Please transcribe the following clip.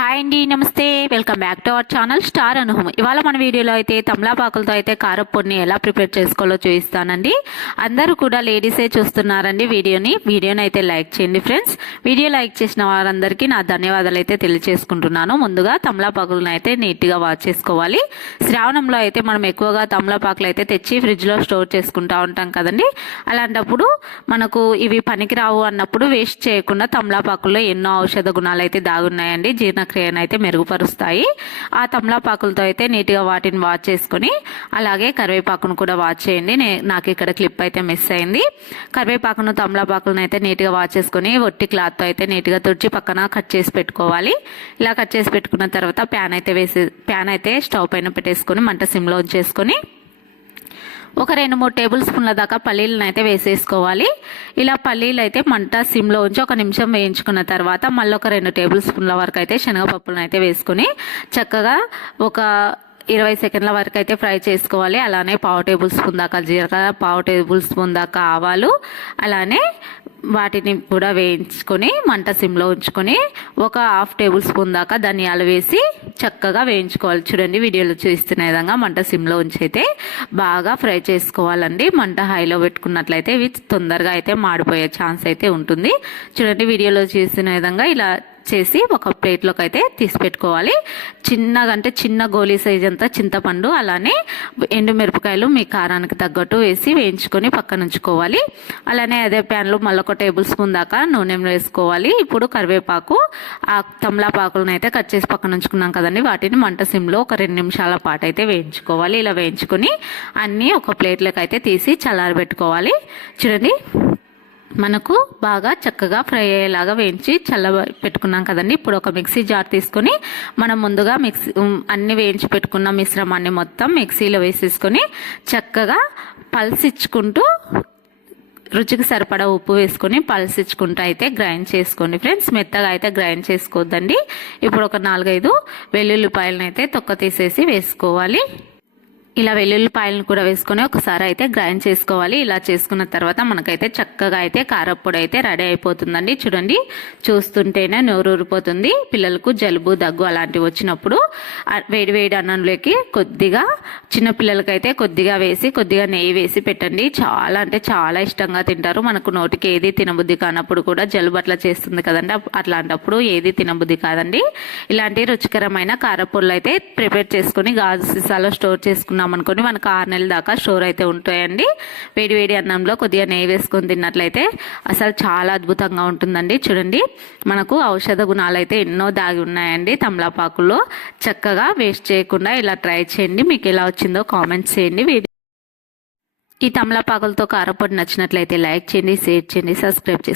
Hi అండి నమస్తే. Welcome back to our channel star అనుహం ఇవాళ మన వీడియోలో అయితే తమలాపాకులతో అయితే కారప్పొడిని ఎలా ప్రిపేర్ చేసుకోవాలో చూపిస్తానండి. అందరూ కూడా లేడీసే చూస్తున్నారండి వీడియోని. వీడియోని అయితే లైక్ చేయండి ఫ్రెండ్స్ వీడియో లైక్ చేసిన వారందరికీ నా ధన్యవాదాలు అయితే తెలియజేసుకుంటున్నాను. ముందుగా తమలాపాకులను అయితే నీట్గా వాష్ చేసుకోవాలి. శ్రావణంలో అయితే మనం ఎక్కువగా తమలాపాకులు అయితే తెచ్చి ఫ్రిడ్జ్లో స్టోర్ చేసుకుంటూ ఉంటాం కదండి. అలాంటప్పుడు మనకు ఇవి పనికిరావు అన్నప్పుడు వేస్ట్ చేయకుండా తమలాపాకుల్లో ఎన్నో ఔషధ గుణాలు అయితే దాగున్నాయండి. జీర్ణ జీర్ణక్రియను అయితే మెరుగుపరుస్తాయి. ఆ తమలాపాకులతో అయితే నీట్గా వాటిని వాచ్ చేసుకొని అలాగే కరివేపాకును కూడా వాచ్ చేయండి. నే- నాకు ఇక్కడ క్లిప్ అయితే మిస్ అయింది. కరివేపాకును తమలాపాకులను అయితే నీట్గా వాచ్ చేసుకొని ఒట్టి క్లాత్తో అయితే నీట్గా తుడిచి పక్కన కట్ చేసి పెట్టుకోవాలి. ఇలా కట్ చేసి పెట్టుకున్న తర్వాత ప్యాన్ అయితే వేసి ప్యాన్ అయితే స్టవ్ పైన పెట్టేసుకొని మంట సిమ్లో ఉంచేసుకొని ఒక రెండు మూడు టేబుల్ స్పూన్ల దాకా పల్లీలను అయితే వేసేసుకోవాలి. ఇలా పల్లీలు అయితే మంట సిమ్లో ఉంచి ఒక నిమిషం వేయించుకున్న తర్వాత మళ్ళీ ఒక రెండు టేబుల్ స్పూన్ల వరకు అయితే శనగపప్పులను అయితే వేసుకుని చక్కగా ఒక ఇరవై సెకండ్ల వరకు అయితే ఫ్రై చేసుకోవాలి. అలానే పావు టేబుల్ స్పూన్ దాకా జీలకర్ర పావు టేబుల్ స్పూన్ దాకా ఆవాలు అలానే వాటిని కూడా వేయించుకొని మంట సిమ్లో ఉంచుకొని ఒక హాఫ్ టేబుల్ స్పూన్ దాకా ధనియాలు వేసి చక్కగా వేయించుకోవాలి. చూడండి వీడియోలో చూస్తున్న విధంగా మంట సిమ్లో ఉంచైతే బాగా ఫ్రై చేసుకోవాలండి. మంట హైలో పెట్టుకున్నట్లయితే ఇవి తొందరగా అయితే మాడిపోయే ఛాన్స్ అయితే ఉంటుంది. చూడండి వీడియోలో చూసిన విధంగా ఇలా చేసి ఒక ప్లేట్లోకి అయితే తీసి పెట్టుకోవాలి. చిన్నగా అంటే చిన్న గోలీ సైజ్ అంతా చింతపండు అలానే ఎండు మిరపకాయలు మీ కారానికి తగ్గట్టు వేసి వేయించుకొని పక్కన ఉంచుకోవాలి. అలానే అదే ప్యాన్లో మళ్ళీ ఒక టేబుల్ స్పూన్ దాకా నూనె వేసుకోవాలి. ఇప్పుడు కరివేపాకు ఆ తమలాపాకులను అయితే కట్ చేసి పక్కన ఉంచుకున్నాం కదండి. వాటిని మంట సిమ్లో ఒక రెండు నిమిషాల పాటు అయితే వేయించుకోవాలి. ఇలా వేయించుకొని అన్నీ ఒక ప్లేట్లోకి అయితే తీసి చల్లారబెట్టుకోవాలి. చూడండి. మనకు బాగా చక్కగా ఫ్రై అయ్యేలాగా వేయించి చల్ల పెట్టుకున్నాం కదండి. ఇప్పుడు ఒక మిక్సీ జార్ తీసుకొని మనం ముందుగా మిక్సీ అన్ని వేయించి పెట్టుకున్న మిశ్రమాన్ని మొత్తం మిక్సీలో వేసేసుకొని చక్కగా పల్సిచ్చుకుంటూ రుచికి సరిపడా ఉప్పు వేసుకొని పల్సిచ్చుకుంటూ అయితే గ్రైండ్ చేసుకోండి ఫ్రెండ్స్. మెత్తగా అయితే గ్రైండ్ చేసుకోవద్దండి. ఇప్పుడు ఒక నాలుగైదు వెల్లుల్లిపాయలను అయితే తొక్క తీసేసి వేసుకోవాలి. ఇలా వెల్లుల్లిపాయలను కూడా వేసుకొని ఒకసారి అయితే గ్రైండ్ చేసుకోవాలి. ఇలా చేసుకున్న తర్వాత మనకైతే చక్కగా అయితే కారప్పొడి అయితే రెడీ అయిపోతుందండి. చూడండి చూస్తుంటేనే నోరు ఊరిపోతుంది. పిల్లలకు జలుబు దగ్గు అలాంటివి వచ్చినప్పుడు వేడి వేడి అన్నంలోకి కొద్దిగా చిన్నపిల్లలకి అయితే కొద్దిగా వేసి కొద్దిగా నెయ్యి వేసి పెట్టండి. చాలా అంటే చాలా ఇష్టంగా తింటారు. మనకు నోటికి ఏది తినబుద్ధి కానప్పుడు కూడా జలుబు అట్లా చేస్తుంది కదండి. అట్లాంటప్పుడు ఏది తినబుద్ధి కాదండి. ఇలాంటి రుచికరమైన కారపొడులు అయితే ప్రిపేర్ చేసుకొని గాజు సీసాలో స్టోర్ చేసుకున్న అనుకోని మనకు ఆరు నెలల దాకా స్టోర్ అయితే ఉంటాయండి. వేడి వేడి అన్నంలో కొద్దిగా నెయ్యి వేసుకొని తిన్నట్లయితే అసలు చాలా అద్భుతంగా ఉంటుందండి. చూడండి మనకు ఔషధ గుణాలు అయితే ఎన్నో దాగి ఉన్నాయండి తమలపాకులో చక్కగా వేస్ట్ చేయకుండా ఇలా ట్రై చేయండి. మీకు ఎలా వచ్చిందో కామెంట్స్ చేయండి. ఈ తమలపాకులతో కారపొడి నచ్చినట్లయితే లైక్ చేయండి షేర్ చేయండి సబ్స్క్రైబ్ చేయండి